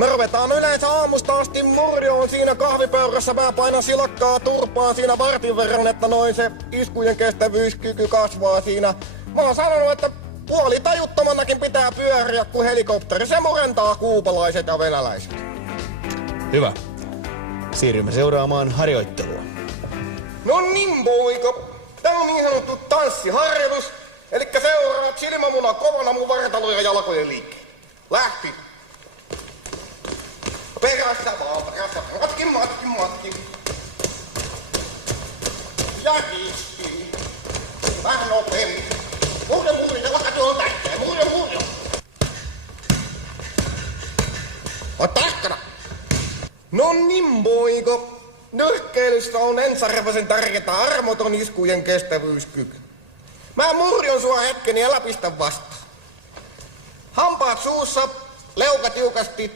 Me ruvetaan yleensä aamusta asti murjoon siinä kahvipöydässä. Mä painan silakkaa turpaan siinä vartin verran, että noin se iskujen kestävyyskyky kasvaa siinä. Mä oon sanonut, että puoli tajuttomanakin pitää pyöriä kuin helikopteri. Se murentaa kuupalaiset ja venäläiset. Hyvä. Siirrymme seuraamaan harjoittelua. No niin, poika. Tää on niin sanottu tanssiharjoitus. Elikkä seuraat silmämuna kovana mun vartalo ja jalkojen liikkeelle. Lähti. Perässä vaan, perässä. Matki. Ja risti. Vähän nopeammin. Murjo, jalka tuohon tähteen. Murjo. Oot tarkkana. No niin, poika. Nyrkkeilyssä on ensarvoisen tärkeää armoton iskujen kestävyyskyky. Mä murjon sua hetken ja älä pistä vastaan. Hampaat suussa, leuka tiukasti,